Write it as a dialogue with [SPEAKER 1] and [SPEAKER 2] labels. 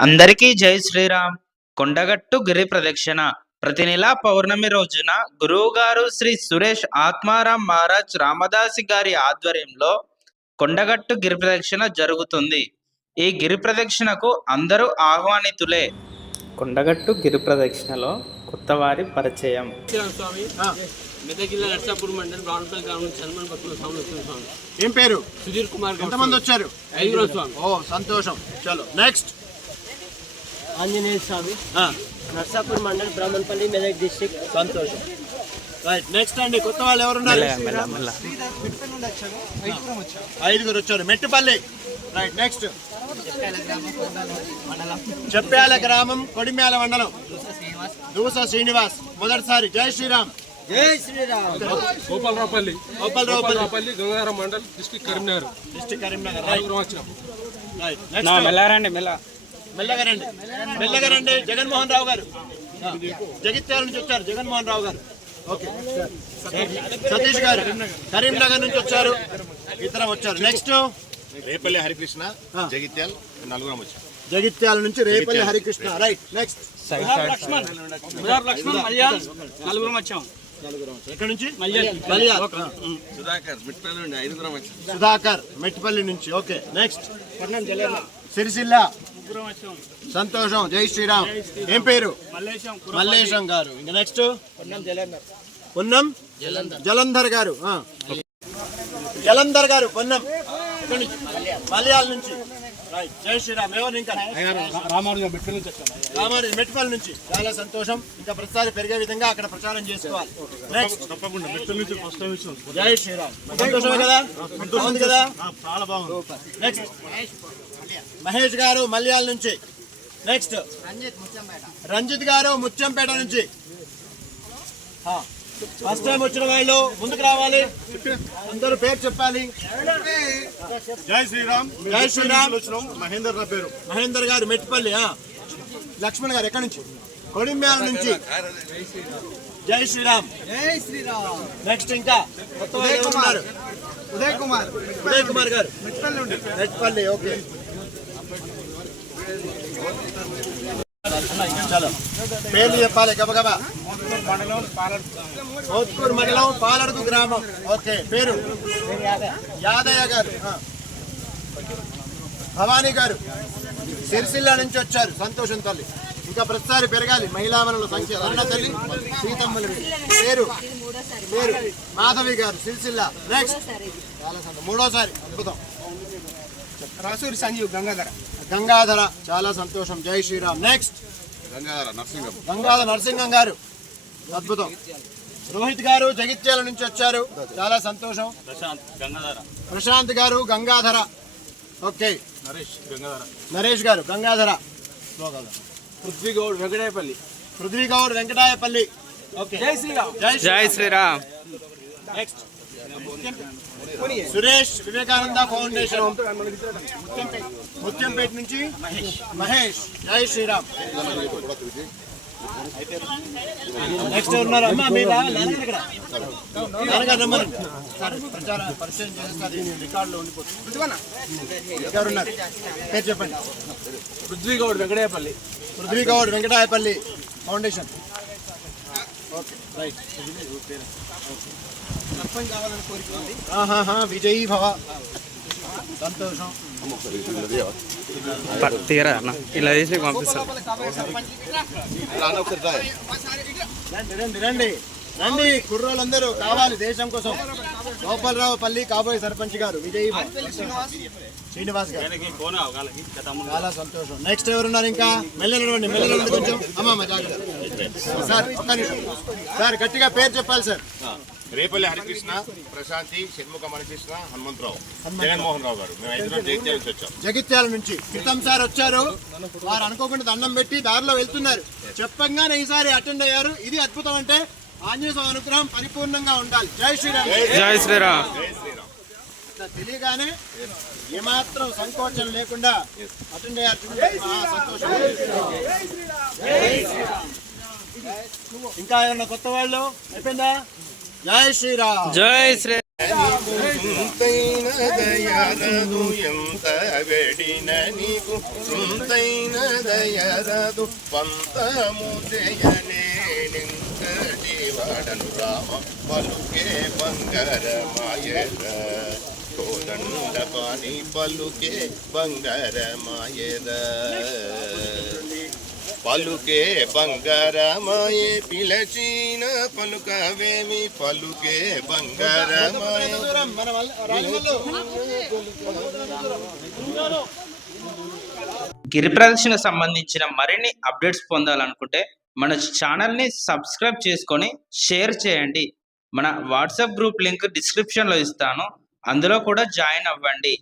[SPEAKER 1] అందరికీ జై శ్రీరామ్. కొండగట్టు గిరి ప్రదక్షిణ. ప్రతి నెల పౌర్ణమి రోజున గురువుగారు శ్రీ సురేష్ ఆత్మారాం మహారాజ్ రామదాసి గారి ఆధ్వర్యంలో కొండగట్టు గిరి ప్రదక్షిణ జరుగుతుంది. ఈ గిరి ప్రదక్షిణకు అందరూ ఆహ్వానితులే. కొండగట్టు గిరి ప్రదక్షిణలో కొత్తవారి పరిచయం.
[SPEAKER 2] శ్రీరామ్ స్వామి మెదక్ జిల్లా నర్సాపూర్ మండలం రావులపల్లి గ్రామం చల్మన్ భక్తుల స్వామి వస్తుంది స్వామి.
[SPEAKER 3] ఏం పేరు?
[SPEAKER 2] సుధీర్ కుమార్
[SPEAKER 3] ఎంతమంది వచ్చారు?
[SPEAKER 2] ఐదుగురు స్వామి.
[SPEAKER 3] ఓ సంతోషం. చలో నెక్స్ట్
[SPEAKER 4] ఆంజనేయ స్వామి నర్సాపూర్ మండల్ బ్రాహ్మణపల్లి మెదక్ డిస్టిక్
[SPEAKER 3] సంతోషం. రైట్ నెక్స్ట్ అండి కొత్త వాళ్ళు ఎవరున్నారు? ఐదుగురు వచ్చారు. మెట్టుపల్లి. రైట్ నెక్స్ట్ చెప్పాల గ్రామం కొడిమ్యాల మండలం. దూస శ్రీనివాస్. మొదటిసారి జై శ్రీరామ్.
[SPEAKER 4] జై Shriram.
[SPEAKER 5] Gopalraopalli.
[SPEAKER 3] Gopalraopalli.
[SPEAKER 5] Gangadhara mandal district Karimnagar.
[SPEAKER 3] District Karimnagar. Right
[SPEAKER 1] మెల్లారండి మెల్ల
[SPEAKER 3] మెల్లగా రండి. మెల్లగా రండి. జగన్మోహన్ రావు గారు. జగిత్యాల నుంచి వచ్చారు. జగన్మోహన్ రావు గారు. ఓకే. సతీష్ గారు. కరీంనగర్ నుంచి వచ్చారు. ఇద్దరం వచ్చారు. నెక్స్ట్
[SPEAKER 6] రేపల్లి హరికృష్ణ జగిత్యాల్ నలుగురం వచ్చాం
[SPEAKER 3] జగిత్యాల నుంచి Repalle Harikrishna. Right next
[SPEAKER 2] Lakshman. Malyal నలుగురం వచ్చాం.
[SPEAKER 6] సుధాకర్ మిట్పల్లి
[SPEAKER 3] నుంచి. ఓకే. నెక్స్ట్ సిరిసిల్ల. సంతోషం. జై శ్రీరామ్. ఏం పేరు? మల్లేశం గారు. ఇంకా నెక్స్ట్ పొన్నం జలంధర్. గారు. ఆ. జలంధర్ గారు పొన్నం? మలయాళ నుంచి. రైట్ జై శ్రీరామ్. ఎవరు ఇంకా?
[SPEAKER 5] రామానుజం మెట్ల నుంచి
[SPEAKER 3] మెట్టిపల్లి నుంచి. చాలా సంతోషం. ఇంకా ప్రతిసారి పెరిగే విధంగా అక్కడ ప్రచారం చేసుకోవాలి. నెక్స్ట్
[SPEAKER 5] తప్పకుండా మెట్ల నుంచి ఫస్ట్ టైం వచ్చినాం
[SPEAKER 3] జై శ్రీరామ్. సంతోషమే కదా? కదా? చాలా బాగుంది. నెక్స్ట్ మహేష్ గారు మల్యాల నుంచి. నెక్స్ట్ రంజిత్ గారు ముత్యంపేట నుంచి. ఫస్ట్ టైం వచ్చిన వాళ్ళు ముందుకు రావాలి. అందరూ పేరు చెప్పాలి.
[SPEAKER 6] జై శ్రీరామ్.
[SPEAKER 3] జై శ్రీరామ్.
[SPEAKER 6] వచ్చినాం. మహేందర్ నా పేరు.
[SPEAKER 3] మహేందర్ గారు మెట్టిపల్లి ఆ. లక్ష్మణ్ గారు ఎక్కడి నుంచి? కొడిమ్యాల నుంచి. జై శ్రీరామ్.
[SPEAKER 4] జై శ్రీరామ్.
[SPEAKER 3] నెక్స్ట్ ఇంకా ఎవరు ఉన్నారు?
[SPEAKER 4] ఉదయ్ కుమార్.
[SPEAKER 3] ఉదయ్ కుమార్ గారు. మెట్పల్లి ఓకే. పేర్లు చెప్పాలి గబగబా మోత్కూరు మండలం పాలడుగు గ్రామం. ఓకే పేరు? యాదయ్య గారు. భవానీ గారు. సిరిసిల్ల నుంచి వచ్చారు. సంతోషం తల్లి. ఇంకా ప్రతిసారి పెరగాలి. మహిళా మనుల సంఖ్య. అన్న తల్లి సీతమ్మల పేరు? పేరు? మాధవి గారు. సిరిసిల్ల. నెక్స్ట్ మూడోసారి. అద్భుతం.
[SPEAKER 4] రాసూరి సంజీవ్ గంగాధర.
[SPEAKER 3] గంగాధర చాలా సంతోషం. జై శ్రీరామ్. నెక్స్ట్
[SPEAKER 6] గంగాధర నరసింగం.
[SPEAKER 3] గంగాధర నరసింహం గారు. అద్భుతం. రోహిత్ గారు జగిత్యాల నుంచి వచ్చారు. చాలా సంతోషం. ప్రశాంత్ గారు గంగాధర. ఓకే.
[SPEAKER 5] నరేష్ గంగాధర.
[SPEAKER 3] నరేష్ గారు గంగాధర.
[SPEAKER 2] పృథ్వీగౌడ్ వెంకటాయపల్లి.
[SPEAKER 3] పృథ్వీ గౌడ్ వెంకటాయపల్లి. ఓకే.
[SPEAKER 2] జై శ్రీరామ్.
[SPEAKER 3] జై
[SPEAKER 1] జై Sriram.
[SPEAKER 3] Next Suresh Vivekananda foundation. Muthyampet నుంచి మహేష్. జై శ్రీరామ్. నెక్స్ట్ ఉన్నారు అమ్మా మీరు నాన్నగారు ప్రచార పరిచయం చేస్తారు రికార్డులో ఉండిపోతుంది. ఉన్నారు పేరు చెప్పండి.
[SPEAKER 2] Prithvi Goud Venkatayapalli
[SPEAKER 3] Prithvi Goud Venkatayapalli foundation. Okay right. విజయీ భవ. సంతోషం.
[SPEAKER 1] తీరా అన్న ఇలా చేసి పంపిస్తాను
[SPEAKER 3] రండి రండి కుర్రోళ్ళందరూ కావాలి దేశం కోసం. గోపాలరావు పల్లి కాబోయే సర్పంచ్ గారు విజయ్ భవ. శ్రీనివాస్. గారు. చాలా సంతోషం. నెక్స్ట్ ఎవరున్నారు ఇంకా? మెల్ల నడవండి మెల్ల నడవండి కొంచెం. అమ్మమ్మ జాగ్రత్త. సార్ సార్ గట్టిగా పేరు చెప్పాలి సార్.
[SPEAKER 6] రేపల్లి హరికృష్ణ ప్రశాంతి షణ్ముఖ మణికృష్ణ హనుమంతరావు. జగన్మోహన్ రావు గారు. మేము జగిత్యాల నుంచి వచ్చాం.
[SPEAKER 3] జగిత్యాల నుంచి క్రితం సార్ వచ్చారు. వారు అనుకోకుండా దండం పెట్టి దారిలో వెళ్తున్నారు. చెప్పంగానే ఈసారి అటెండ్ అయ్యారు. ఇది అద్భుతం అంటే ఆంజనేయ స్వామి అనుగ్రహం పరిపూర్ణంగా ఉండాలి. జై శ్రీరామ్.
[SPEAKER 1] జై శ్రీరామ్.
[SPEAKER 3] తెలియగానే ఏమాత్రం సంకోచం లేకుండా అటెండ్ అయ్యారు. సంతోషం. ఇంకా ఏమన్నా కొత్త వాళ్ళు అయిపోయిందా? జై శ్రీరామ్.
[SPEAKER 1] జై శ్రీ
[SPEAKER 6] సుంతైన దయరదు ఎంత వెడిన నీకు సుంతైన దయరదు పంతము చేయనేనింత జీవాడను రామ పలుకే బంగారమాయద కోదండ పాని పలుకే బంగారమాయద పలుకే బంగారమాయే పిలచిన పలుకవేమి పలుకే బంగారమాయ.
[SPEAKER 1] గిరి ప్రదక్షిణ సంబంధించిన మరిన్ని అప్డేట్స్ పొందాలనుకుంటే మన ఛానల్ని సబ్స్క్రైబ్ చేసుకొని షేర్ చేయండి. మన వాట్సాప్ గ్రూప్ లింక్ డిస్క్రిప్షన్లో ఇస్తాను. అందులో కూడా జాయిన్ అవ్వండి.